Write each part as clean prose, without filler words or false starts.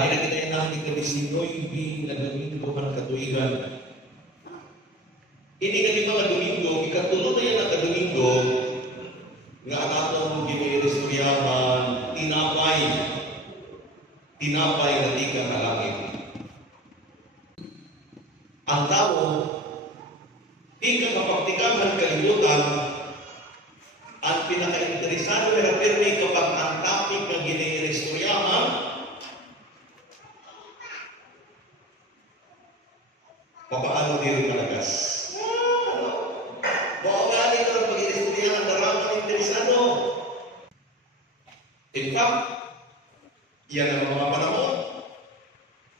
Hari na kita yung nakikita ni Sinoy, nagdomingo ka ng katuigan. Hindi na yung mga Domingo, ikatulong na yan ang Domingo, nga anatong ginirestoryahan, tinapay na di ka kalangit. Ang tao, di ka mapagtikahan kalimutan, ang pinaka-interesado na permi kapag ang topic na ginirestoryahan, papaano din malagas. Bawali ka ng pag-iistoryahan, maraming interesado. In fact, yan ang mga panahon.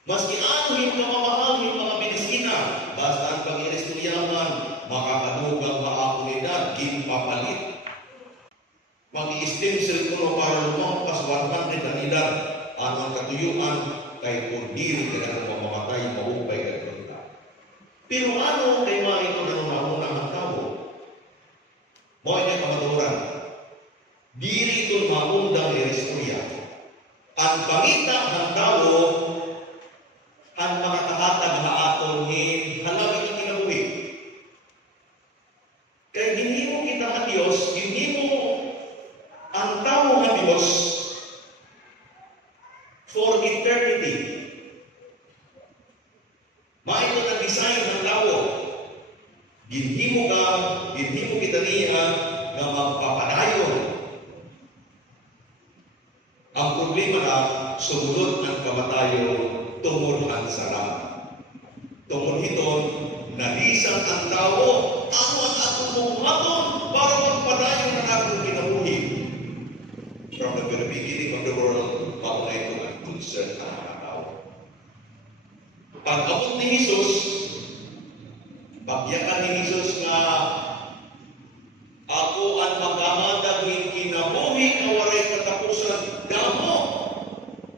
Maski anuhin ka mamahalin mga medisina, basta ang pag-iistoryahan, makakadugang maakunidad, ginpapalit. Mag-i-stem cell kuno para lumampas 100 na edad, ang katuyuan kay kundiri ka na mamamatay, maupay ka na. Pero ano kay mga ito na naunang ang tao? Mga niya kamaturan, diri ito maundang irestorya. Ang pangita ng tao, ang makakahatag na aton halawin ang kinabuhi. Kaya hindi mo kita ang Diyos, hindi mo ang tao ng Diyos for eternity. Maito na design ng tao. Hindi mo kita niya na magpapadayon. Ang problema na sumunod ng kamatayon tungod ang sarang. Tungod hiton, nalisang ang tao, ano ang atong buhaton para magpadayon ng akong kinabuhi. From the very beginning of the world, mauna ito ang concern ng mga tao. Pag-abot ni Jesus, bagyakan ni Jesus nga, ako ang maghahatag ng kinabuhi na waray katapusan damo.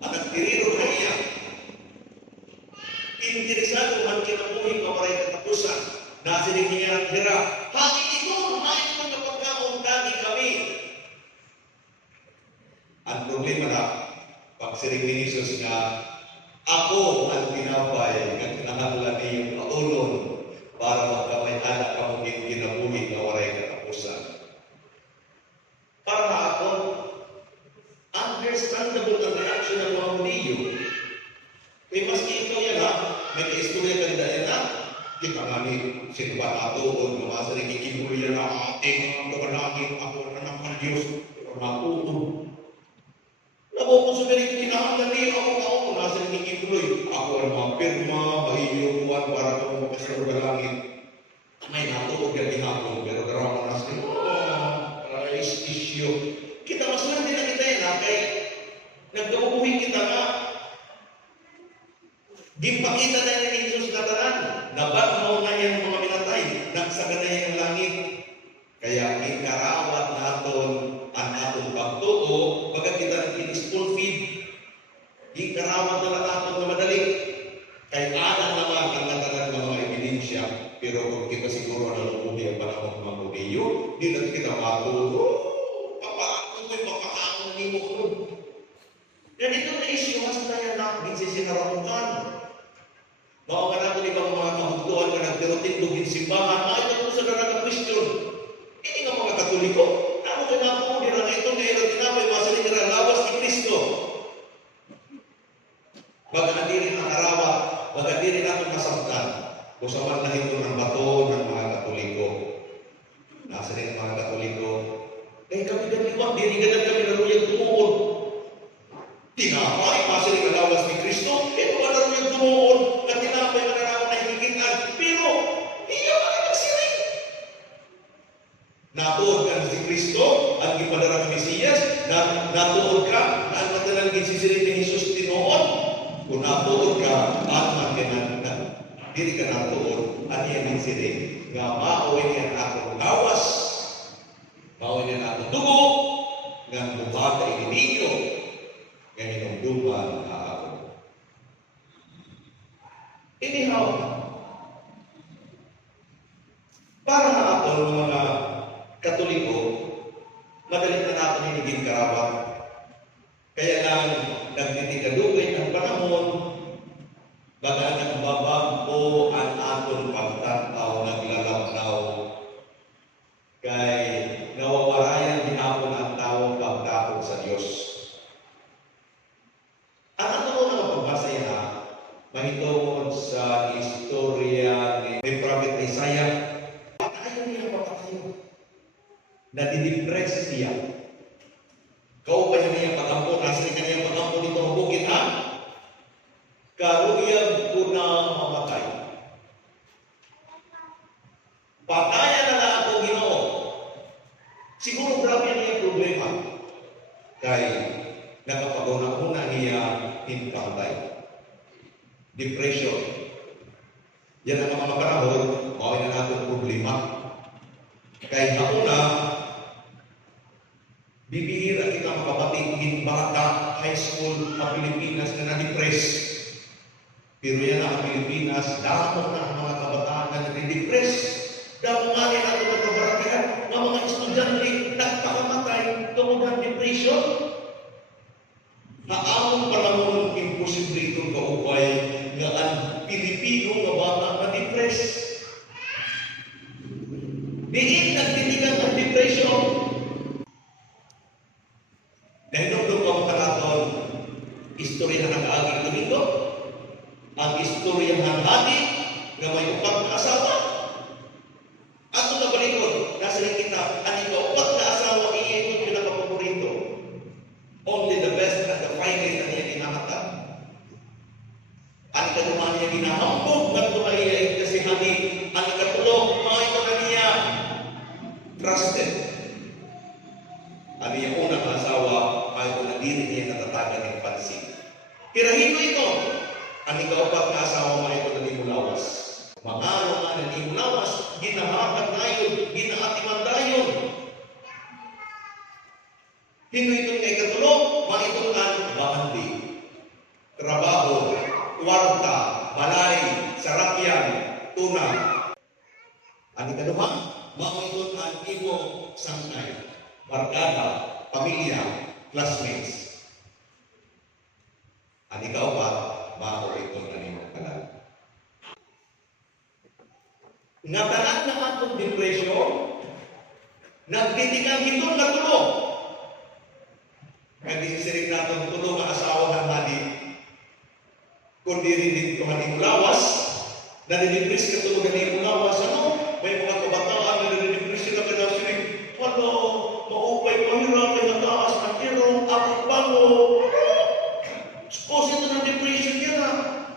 Ang nagtiriro na iya. Interesado ang kinabuhi na waray katapusan. Nasinig niya ang hira. Hangin ito na pagkaon dami kami. Ang problema na, pagsiring ni Jesus nga, ako ang pinapay ng kinahanglan niyong kaulon para magkamay-anak ka mong kinabuhi na waray katapusan. Para ako, understandable ang reaction ng mga Hudiyo. Kaya maski ikaw yan ha, may kaistorya ka nila yan ha, di ka nga ni sinubat ato o namasa rin kikibuloy yan na ating mga kabalangin, ako na naman Diyos, o natuto. Labo kung sabihin ko kinahanglan niyo ako kaon, nasa rin kikibuloy, ako ang mga pirma, bahiyo, kuwan, para kung makasaro ka langit. May natuto ka gihapon, pero darama na sa issue. Kita masunan din na kita yan ha, kay nagkabubuhin kita nga. Gimpakita na yan ni Jesus na tanan, nabagmaw na yan mga minatay, nagsaga na yan ang langit. Kaya ikarawat naton ang atong pagtuo, baga kita ng in-school feed. Ikarawat na natin na madali. Kay anak naman ang natanan ng mga ebidensya, pero kung kita siguro ang nalubuhi ang panahon ng mga Hudiyo, di natin kita matuto. Papakaon ni mo ko. Yan ito na issue, mas tayo na binsisinarangukan. Mga ka natin ibang mga kahugtuan na nagtirotindugin simbahan, ito sa darang question. Hindi nga mga Katoliko. Ano ka na po, di na ito na tinapay, masaling na lawas ni Kristo. Bagandiri ang arawa, bagandiri natin masaktan. Kusaman na ito ng bato ng mga Katoliko. Nasa rin ang mga Katoliko. Kami daliwag, diriganan kami na ruyag tumuon. Tinapay, masaling na lawas ni Kristo. Ito ba na ruyag tumuon? Na tinapay manarawan na higitan. Pero, hindi ka magsiring. Natuod ka na si Kristo, ang ipadarang Mesiyas, natuod ka, na ang matalangin sisiring ni Jesus tinuon. Kung natuod ka, at magkanan, diri ka natuod, at yan din siring, nga maawin yan akong lawas, maawin yan akong dugo, nga buhat ka ininyo, nga hinumduman na ako. Anyhow, para aton mga Katoliko, madali na natin hinigin karapat. Kaya lang, nagtitigadugay ang panahon, baga nagbabago ang aton pagtanaw, naglalabnaw, kay nawawarayan din hapon ang tao pagtakot sa Diyos. Ang ato na pagbasa yan, mahitungod sa istorya ni Prophet Isaiah, patayo niya patayo. Nadidepress siya. Kaupay niya pagampo, nasa niya pagampo nito ang bukid, ha? Karuyag ko na mamatay. Patayan na lang ako, Ginoo. Siguro grabe niya problema. Kay nakapag-una niya hintantay. Depression. Yan ang mga panahon, mawin na natin problema. Kaya nauna, bibihira kita mga kapatid, Baraka High School sa Pilipinas na na-depress. Pero yan ang Pilipinas, dahil na ang mga kabataan na nade-depress. Dahil nga rin ang nagkabarakihan ng mga estudyante nagpakamatay tungkol ng depression. Naamong panahon, imposible itong kaupay nga ang Pilipino nga bata na-depress. Diin nagtitigan ang depression. Nahinugdog ka mga naton, istorya na nag-aaging domingo, ang istorya ng hati na may upat na asawa. Ato na balikod, nasa rin kita, ang ika-upat na asawa, iya ito pinakapaborito. Only the best and the finest na niya ginahatan. Ang ikaduman niya ginahambog, at tumaiya kasi hati, ang ikatulog, mga ito na niya trusted. Ang iyang unang asawa, ay ito na diri niya natatagan ng pansin. Kirahin mo ito, ang ika-upat na asawa, mga ito na nimulawas. Mangaro nga na nimulawas, ginahakat ngayon, ginaatiman tayo. Hino itong kay katulog, mga ito ang bahandi. Trabaho, kwarta, balay, sarapyan, tuna. Ang ikaduha, mga ito ang imo sangkay, barkada, pamilya, classmates. Ang ika-upat, mga ito na imo kalan. Natanan na atong depression, nagtitigang hitong na tulog. Kaya disisirig natin tulong ang asawa ng hadi. Kundi rin dito hanimulawas, nadidepress ka tulong hanimulawas, ano? May mga kabataan na nadidepress sila ka na sinig, ano, maupay pahirap, ay nataas ng irong, akong bango. Suppose ito ng depression yan, ha?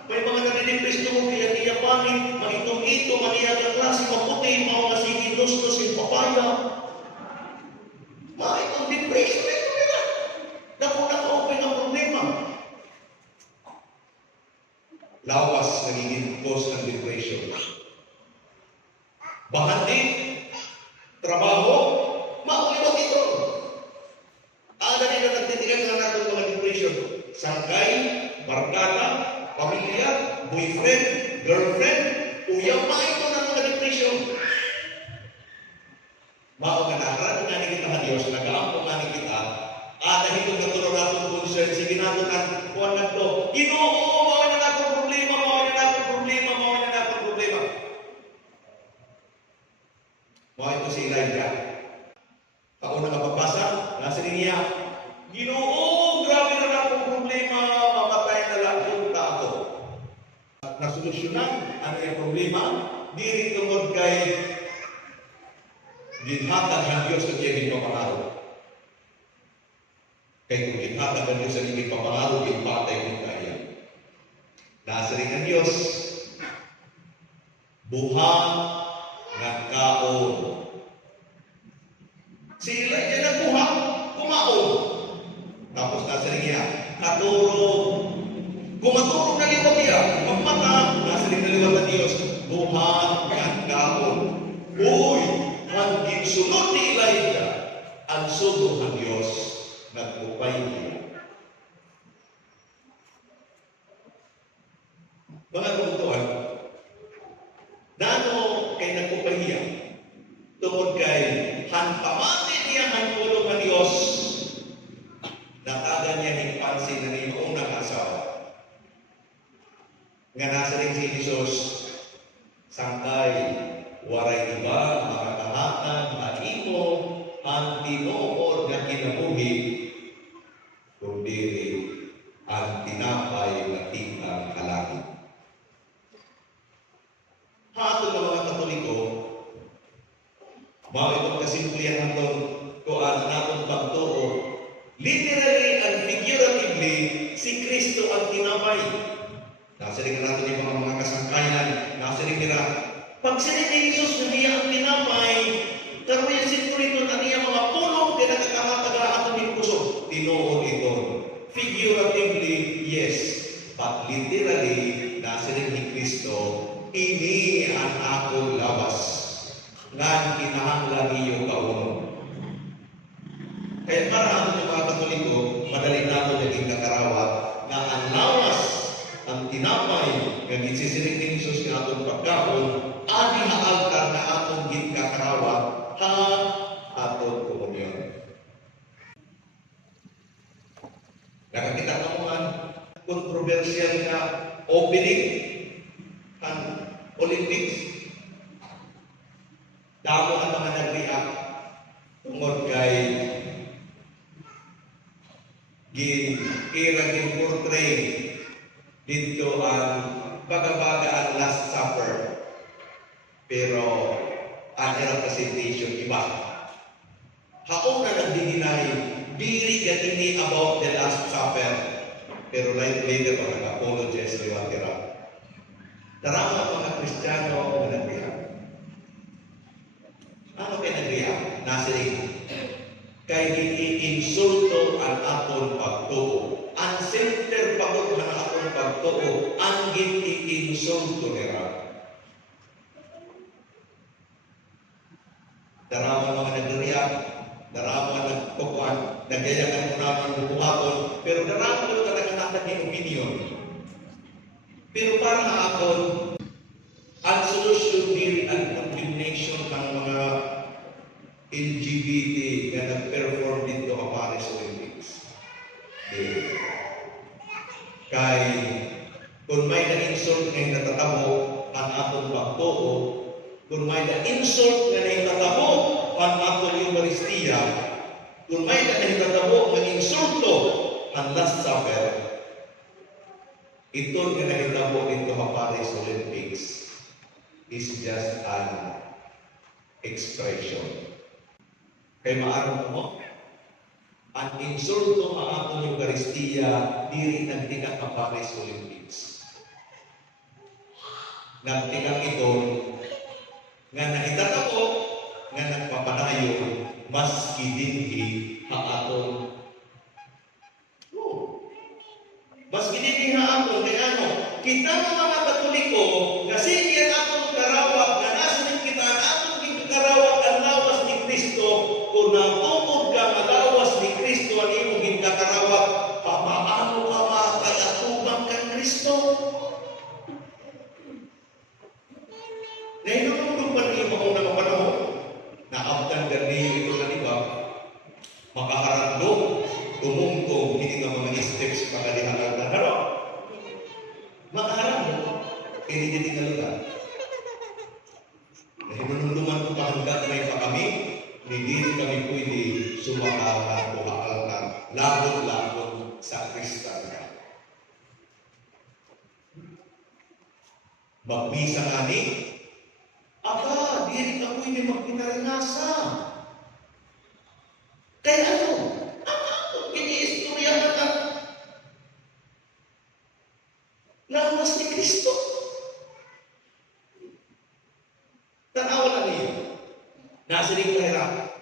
May mga nadidepress tulong kaya-kiyapangin, maitong-ito, maniyag ang klase, maputi, mga sigidostos, yung papaya. Mga itong depression, naku naka-open ang problema. Lawas nagiging cause ng depression. Bahandi, trabaho, mauliwag ito. Ada nila nagtitigan nga natin mga depression. Sangkay, barkada, pamilya, boyfriend, girlfriend, uyaw, ito na mga depression. Mao nga nakaraan nga ni kita Diyos, nag-aampo nga ni kita, dahil itong katulong natin concern, sige natin ang kuwan na ito, Ginoo, mawala na natin problema, mawala na natin problema, mawala na natin problema. Mawala ito si Elijah. Ako na kapapasa, nasa niya, Ginoo, grabe na natin problema, mamatay na lang yung tao. Nasolusyonan ang iyong problema, diri tungod kay ginhatag ng Diyos at iyong papangaro. Kaya kung ginhatag ng Diyos at iyong papangaro, ginpatay ng kaya. Nasa rin ang Diyos, buhang ng kaon. Si Elijah nagbuhang, kumaon. Tapos nasa rin niya, katurog. Kumaturog na liwat niya, magmata, nasa rin na liwat ng Diyos, buhang ng kaon. Uy! Ang ginsunod ni Elijah, ang sugo ng Diyos, nagpupay niya. Mga kabutuan, nano kay nagpupay niya, tungkol kay hantamati niya ang tulong ng Diyos, natagan niya napansin na ni maunang asawa. Nga nasa rin si Jesus, sangkay, waray iba, makakahatan, maimo, ang tinuod na kinabuhi, kundi ang tinapay na tingkang kalangit. Hato ng mga Katoliko, mao itong kasimplihan naton kuan naton pagtuo. Literally and figuratively, si Kristo ang tinapay. Nasa rin natin yung mga kasangkayan, nasa rin nila. Pag sila ni Jesus na niya ang tinapay, karoon yung sinturito na niya mga pulong, kaya nakakataga ato ng puso. Tinuod ito. Figuratively, yes. But literally, nasa rin ni Kristo, ini ang akong lawas. Ngan kinahanglan niyo kauno. Kaya para natin yung mga Katoliko, madali nato naging kakarawat na ang lawas, ang tinapay, nga ginsisiring ni Jesus nga atong pagkaon, ani ha altar na atong ginkarawat, ha atong komunyon. Nakakita ka mo ang kontrobersyal na opening ang Olympics. Damo ang mga nag-react tungod kay gin-portray dito ang baga-baga ang Last Supper. Pero ang representation iba. Haong na nagdihinay, diri gatini about the Last Supper. Pero later pa nag-apologize ni Watira. Darama mga Kristiyano na nag-react. Ano kaya nag-react? Nasiring. Kaya ini-insulto ang aton pagtuo. Ang center pagod ng aton pagtuo, ang gini-insulto nila. Darama mga nag-react, darama nagpukuan, nagayagan mo naman bubuhaton, pero darama mo talaga natin yung opinion. Pero para nga aton, ang solution diri ang condemnation ng mga LGBT na nag-perform dito ang Paris Olympics. Kay kung may na-insult na natatabo ang atong pagtuo, kung may na-insult na natatabo ang atong Eucharistia, kung may na-natatabo na insulto ang Last Supper, ito na nahitabo dito ang Paris Olympics is just an expression. Kay maaraw mo, ang insulto ang atong Eucharistia diri nagtikang ang Paris Olympics. Nagtikang ito nga nahitatako nga nagpapadayo maski dinhi ang atong maski dinhi ang atong kay ano kita mga Katoliko nga sige atong karawat nga nasa kita ang atong karawat ang lawas ni Kristo kung natungod ka malawas ni Kristo ang imong ginkarawat papaano ka makayatubang kang Kristo. Nahinunong pa niyo mga unang panahon na abdan ganiyo ito na iba makaharando tumungtong hindi nga mga steps pagalihanan na harap makaharando hindi nga lugar. Nahinununduman ko pa hanggang may pa kami hindi kami pwede sumakalan o haalkan labot-labot sa Kristal. Magbisa nga ni aba, diri ka pwede magpinarinasa. Kaya ano? Ang ini-istorya na lawas ni Kristo. Tanawa lang niyo. Nasa rin kahirap.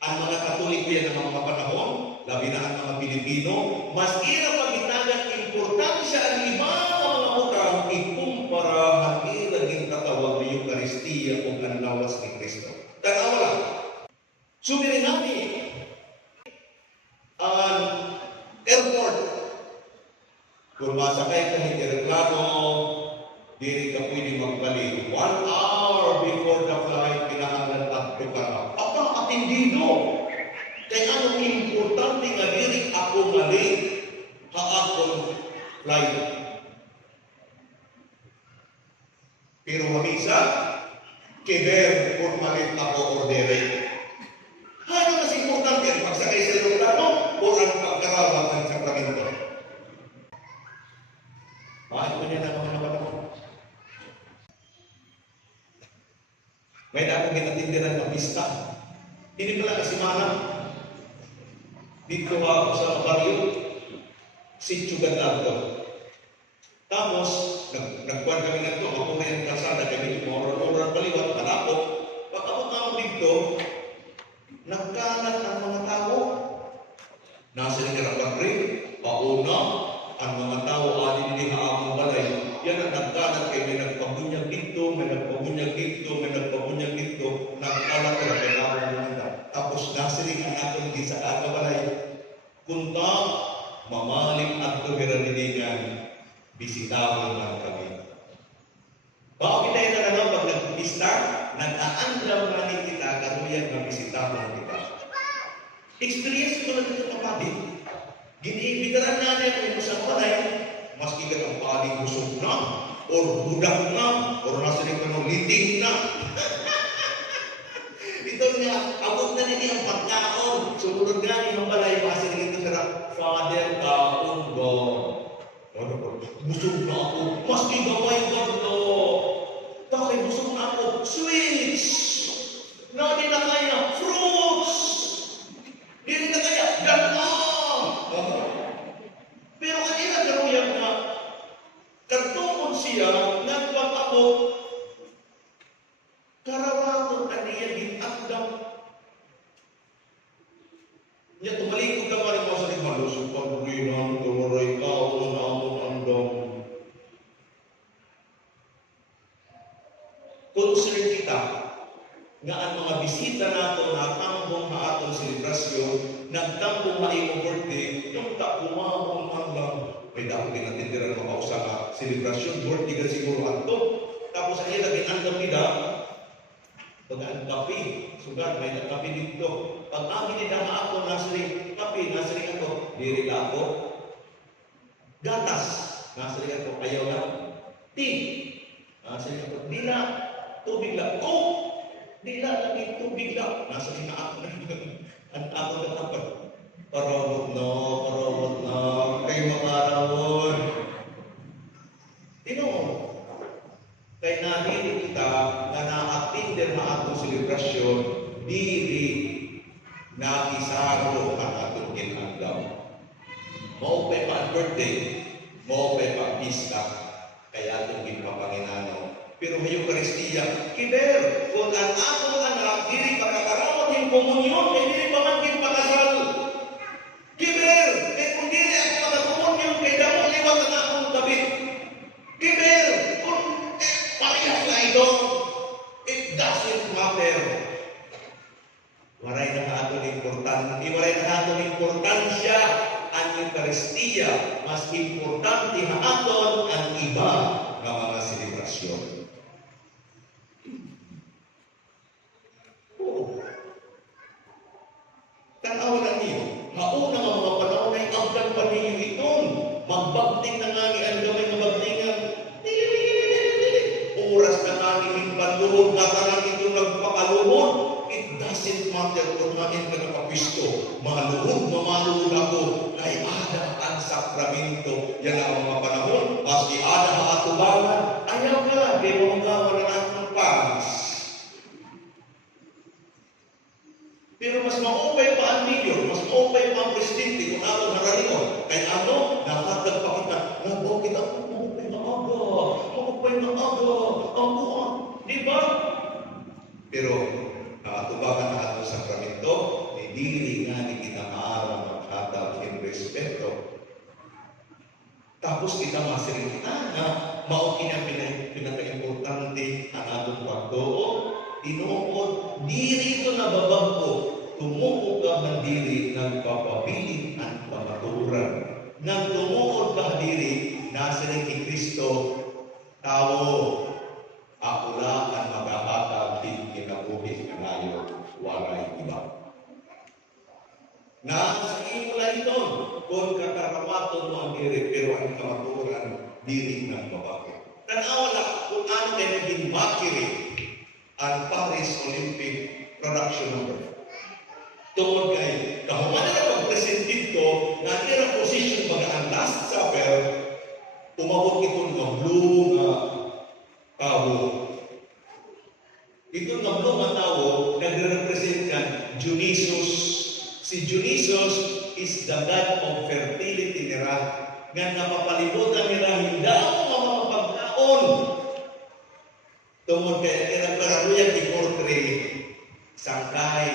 Ang mga Katoliko yan ng mga panahon, labi na ang mga Pilipino, mas ira pagitagan importansya ang iba ng mga utang ikumpara ang naging katawag ng Eucharistia o ang lawas ni Kristo. Tanawa lang. Sumirin namin ang airport. Kung masakay ka hindi reklamo, diri ka pwede magbalik. 1 hour before the flight, kinahanglan tatlo ka. Apa, atindido. Kaya anong importante nga diri ako mali haakon flight. Pero hamisa, kiber kung malit ako ordere. Ano mas importante ang pagsakay sa aeroplano o ang pagkarawat ng sakramento? Bakit ko niya na mga naman? May akong ginatindiran ng pista. Hindi pala kasi manang. Dito ako sa baryo, Sitio Gandaldo. Tapos, nagkuhan kami nga ito, ako na yung kasada, kami yung oras paliwat, palapok. Pagkabot na ako dito, nagkalat ang mga tao. Nasa rin ang pagre, pauna, ang mga tao, alin hindi haamang balay. Yan ang nagkalat kayo, may nagpabunyag dito, may nagpabunyag dito, may nagpabunyag dito, nagkalat ka na kailangan mo nila. Tapos nasa rin ang atong di sa balay. Kunta, mamaling at tuhiranilingan, bisitahon lang kami. Bakit tayo na naman pag nagpista, nag-aandam na rin kita, karuyan na bisitahon kita. Experience ko lang ito kapatid. Giniibitaran na niya kung sa palay, maski ka ang pali busog na, or budak na, or nasa rin ka ng liting na. Ito nga, abot na nila ang pagkaon. Sumunod nga niya ang balay, kasi nito sa Father, kaon, God. Busog na ako. Maski gaway, God, no. Bakit busog na ako? Sweets! Na di na kaya, fruits! Di na kaya, dana! Pero kanina karuyan na, katungkol siya, nagpapakot, karawaton aniya ginagdam. Niya tumalikod ka pa rin mo sa malusog pagbulinan, tumaray ka, unang andam. Concern kita nga ang mga bisita nato na tambong na atong selebrasyon, nagtambong na iyong birthday, yung takumamong hanggang may dapat pinatindiran mga kausa nga selebrasyon, birthday ka siguro ato. Tapos ay laging andam nila, pag-ang kape, sugat, may kape dito. Pag amin nila nga ako, nasari kape, nasari ako, diri na ako. Gatas, nasari ako, ayaw na. Tea, nasari ako, di na. Tubig lang, di na, lagi tubig lang. Nasari na ako na. Ang ako na kapag, parawot na, kayo makarawon. Tinoon. Kaya nahili kita na na-attinder na atong selebrasyon, dili na isaro ang atong ginagdaw. Maupay pa ang birthday, maupay pa ang pista, kaya atong ginpapanginano. Pero may Eucharistia, kiber, kung ang atong anak, dili pagkakarawat yung komunyon, kaya dili pa man ginpakasal. Kiber, kaya kung dili ako pagkakomunyon, kaya damo liwat ang akong kabit. Kiber, kung parehas na ito, it doesn't matter. Waray na aton importansya ang Eucharistia, mas importante na aton ang iba ng mga selebrasyon. Tanaw na niyo, hauna nga mga panahon ay agdan pa ninyo iton. Magbagting na nga ni ang gamay na bagtingan. Oras na namin panluhod, natanang itong nagpakaluhod. It doesn't matter kung namin ka nakapisto. Maluhod ako. Kay ada ang sakramento. Yan ang mga panahon. Maski ada ang atubangan. Ayaw ka, di mo ang gawa na ng pants. Pero mas maupay pa ang mayor, mas maupay pa ang presidente kung ano nararingon. Kaya ano, nakatag pa kita, nabaw kita, maupay na aga, di ba? Pero, nakatubakan na ato sa sakramento, dili nga ni kita maarang maghatag in respeto. Tapos kita masiring kita na maukin ang pinaka-importante ang atong pagdoon. Tinuod, diri ito nababago, tumuod ka man diri, nagpapabilin ang pamaturan. Nang tumuod ka diri, nasa rin kay Kristo, tao, ako lang ang maghahatag din kinabuhi na ngayon, waray iba. Na sa imo lang ito, kung kakaramaton mo ang diri, pero ang kamaturan, diri ng babago. Tanawa kung ano kayo naging makiri ang Paris Olympic production number. Tungkol kay kahuman na pag-present dito, na nira position baga ang last supper, umabot ito ng blue na tao. Ito ng blue na tao, nagre-represent kan Dionysus. Si Dionysus is the god of fertility nira. Nga napapalibutan nila, hindi ako mamapagkaon. Tungkol kaya kinagparaluyan i-portray, sangkay,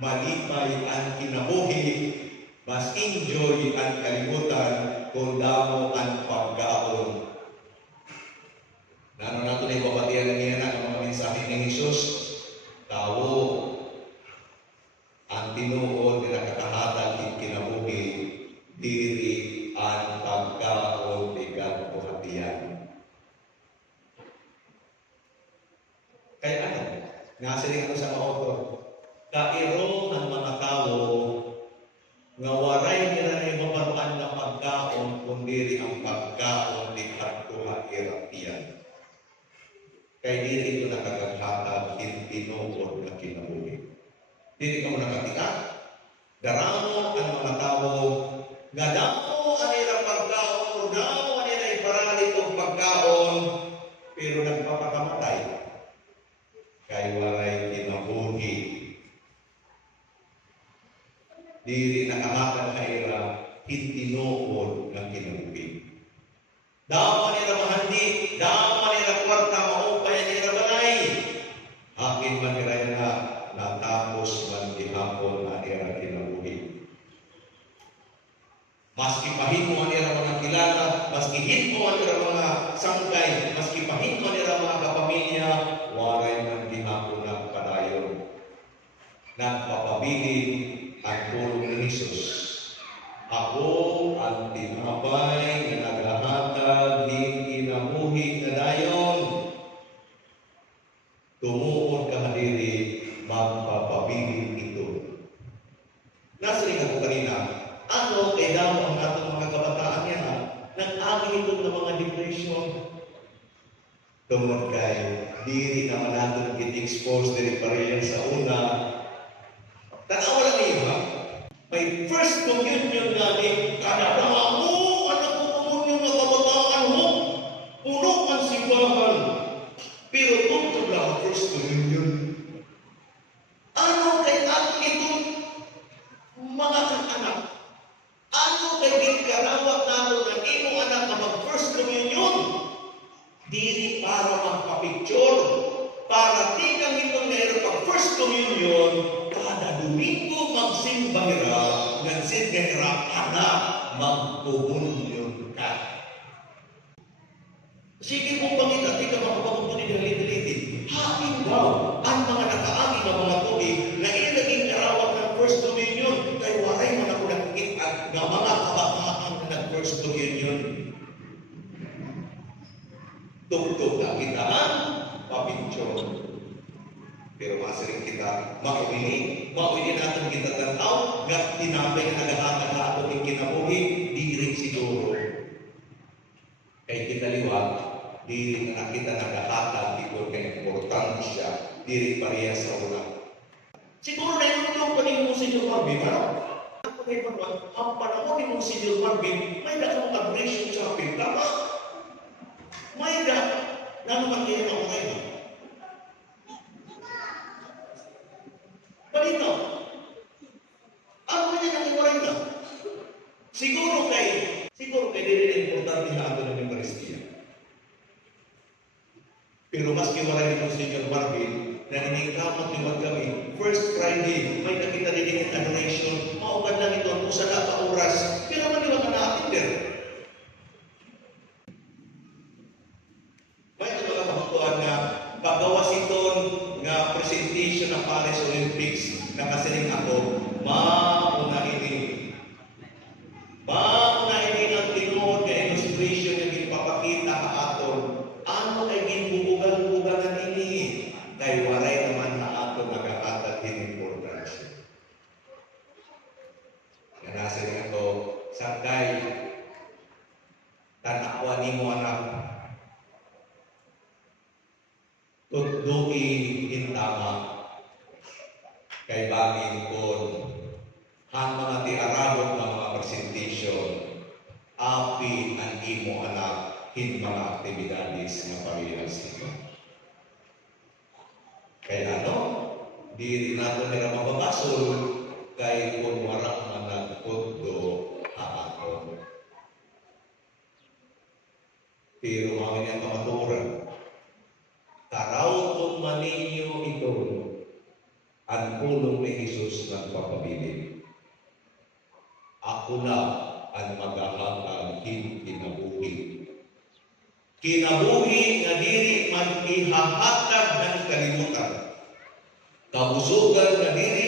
malipay ang kinabuhi, mas enjoy ang kalibutan, kung damo ang pagkaon. Nano nato na ibabatian niya na ang mga mensahe ni Jesus, tao, ang tinuod na nakakahatag ang kinabuhi, diri ang pagkaon bigat o hatiyan. Kaya ano? Nasiling ako sa auto. Kairo ng mga tao nga waray nila na maparuan na pagkaon kundi ang pagkaon bigat o hatiyan. Kaya diri ito nakagaghatag tinuod na kinabuhi. Diri ka mo nakatika? Daramo ang mga tao nga damo anira pagkaon, damo anira iparalit og pagkaon, pero nagpapakamatay. Kay waray kinabuhi. Diri nakahatag kaira hintinuod ng kinabuhi. Damo anira mahandi, damo anira kwarta maupay anira balay. Akin man nira na natapos man gihapon anira kinabuhi. Maski pahimo nila mga kilala, maski hitmo nila mga sangkay, maski pahimo nila mga kapamilya, waray man gihapon ng padayon. Nagpapabilin ang tulong ni Jesus. Ako ang tinapay na naghahatag ng kinabuhi na dayon. Tumuod ka hadiri, magpapabilin ito. Nasiling ako kanina, ano kay damo ang atong mga kabataan yan ha? Nag-agi ito ng mga depression. Tungod kay, diri naman natin get-expose diri pa rin sa una. Tanawa lang niyo ha? May first communion natin, kada mo, anak ko communion na kabataan mo, puno ang simbahan. Pero tungkol lang ang first communion. Ano kay ating ito, mga anak? Ano kay gikarawat nato ng imong anak na mag-first communion? Diri para magpa-picture. Para di kang itong meron pag-first communion, kada Domingo magsimbahira, nagsimbahira, anak, mag-communion ka. Sige kung pangita, di ka makapagunto ni dali-dalitin. Hain daw ang mga nakaagi ng mga tubig na naging karawat ng first communion. Kay waray man ako nakikita ng mga kabataan na nag-first communion. Tugtog na kita, papicture. Pero masiling kita, mauwini natin kita tanaw, nga tinapay na nagahatag na ato ng kinabuhi, di rin siguro. Kay kita liwag, di rin na kita nagahatag, ito kay importante siya, di rin pareha sa una. Siguro na yung tulong pa rin mo si John Marvin, ano? Ang panahon ni mo si John Marvin, may nakang aggression sa akin, tama? May na naman kayo na okay na. Palito, ano niya nakiwaray na? Siguro kay hindi importante na ato ng Eucharistia. Pero mas kiwaray nito si John Marvin, na nikamot liwag kami, first Friday, may nakita din yung adoration, maugad lang ito, kung sa ka oras, pero maniwag na natin din. May ito mga kabutuan na pagawas ito nga presentation ng Paris Olympics na kasiling ako, maunahin ang tinuod na illustration na ginpapakita ka aton. Ano ay ginbubugan-bugangan ini? Kay waray naman na ato nagahatag din importansya. Han mga ti arabot nga mga presentation, api ang imo anak hin mga aktibidades nga paglinasito. Kaya ano, di nato nila mababasol kay kung wala man nagpuddo haaton. Pero mga niyang kamaturan, taraw kung maninyo ito, ang pulong ni Jesus nagpapabilib. Ako na ang maghahatag kinabuhi. Kinabuhi nga diri man ihahatag ng kalimutan. Kabusugan nga diri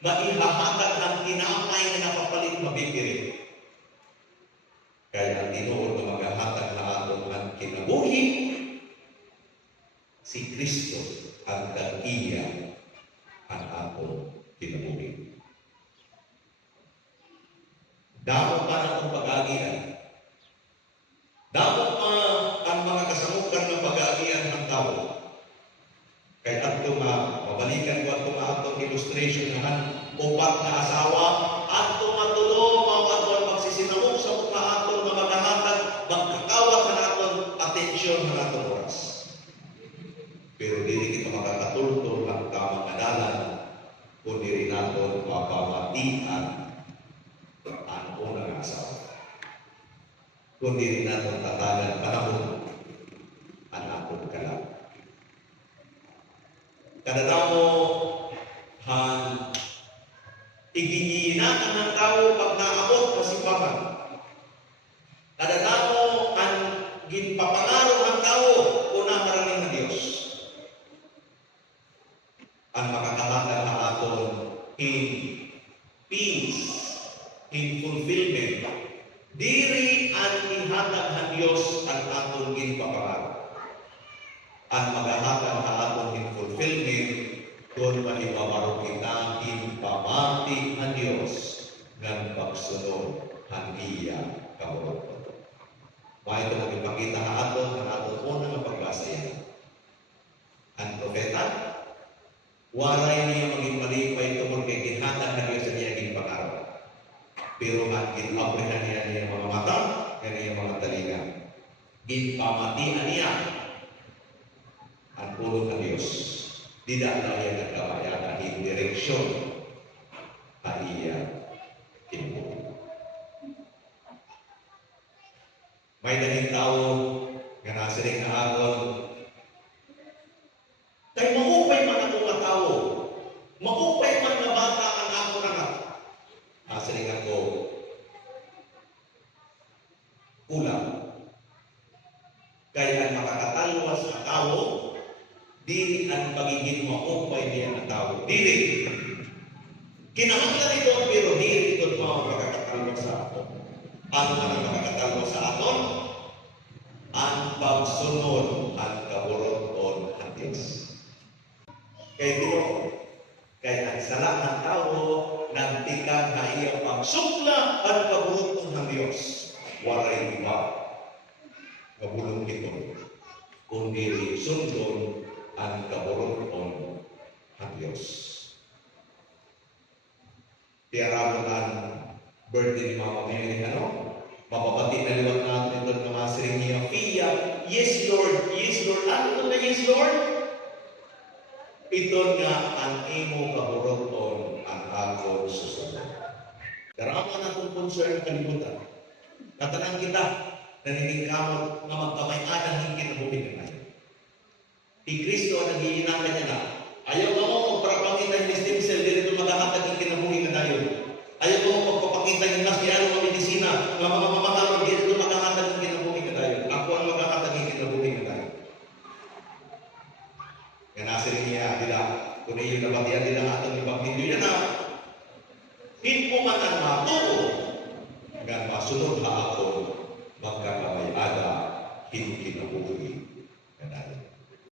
maihahatag ng tinapay nga napapalit mabibiri. Kaya ang tinuod na maghahatag na aton ang kinabuhi, si Kristo ang tag-iya ang aton kinabuhi. Dapat pa na kung pag-aagian. Dapat pa ang mga kasamukan ng pag-aagian ng tao. Kaya ato mabalikan ko ato atong illustration na upat na asawa, ato matulong mga ato magsisinamok sa mga ato na maghahatag, magkakawat sa aton atensyon ng ato oras. Pero dili kita makakatultol ang tamang kadalan kung dili naton mapamatian ang unang asawa. Kung dili naton tatagan panahon ang aton kalam. Kadadamo han igininakan ng tao pag naabot kasimbahan. Kadadamo ang ginpapangaro ng tao una maraning ng Diyos. Ang makakahatag na aton in peace, in fulfillment. Diri ang ihatag ng Diyos ang aton ginpapangaro. Ang maghahatag na aton in fulfillment, doon mahibabaro kita pamati ng Diyos ng pagsunod ang iya kabuhaton. May ito magipakita na aton ng aton unang pagbasaya. Ang propeta, waray niya maging malipay tungkol kay ginhatag na Diyos sa niya ginpangaro. Pero ang ginabrihan niya mga mata, niya mga talinga. Ginpamatian niya ang pulong ng Diyos. Tidak na niya nagkabayan ang direksyon na iya kinuha. May daling tao nga nasiring na agon, kay maupay man ako nga tao, maupay man na bata ang ako naman. Nasiring ako, kulang. Kaya ang makakatalwas na tao, dili ang pagiging maupay niya ang tao. Dili. Kinahanglan ito, pero dili ito mga makakatalwas sa aton. Ano man ang makakatalwas sa aton? Ang pagsunod at kaburoton ng Diyos. Kaya dito, kaya ang sala ng tao, nagtikad na iyang pagsukla at kaburoton ng Diyos. Waray iba. Kabulong ito. Kundi sundon ang kaburoton ng Diyos. Tiyaramon ang birthday ni Mama Mary, mapapati na liwat natin ito ng mga siringiya. Fia, yes Lord, yes Lord. Ano ito na yes Lord? Ito nga ang imo kaburoton ang akong susunod. Karaman akong concern na kalimutan. Katanang kita, naninikamot na magkamay-anan hingkit na bumig na tayo. Si Kristo ang nag-iinatan niya na, ayaw mo magpapakita yung stem cell, dito maghahatag yung kinabuhi na tayo. Ayaw mo magpapakita yung mas kaya mga medisina, mga mamamahal, dito maghahatag yung kinabuhi na tayo. Ako ang maghahatag yung kinabuhi na tayo. Kaya nasirin niya, dila, kung iyo nabatian nila atong ibang hindi niya na, hindi mo man ang matuo, hanggang masunod ha ako, magkakamay-ada, hindi kinabuhi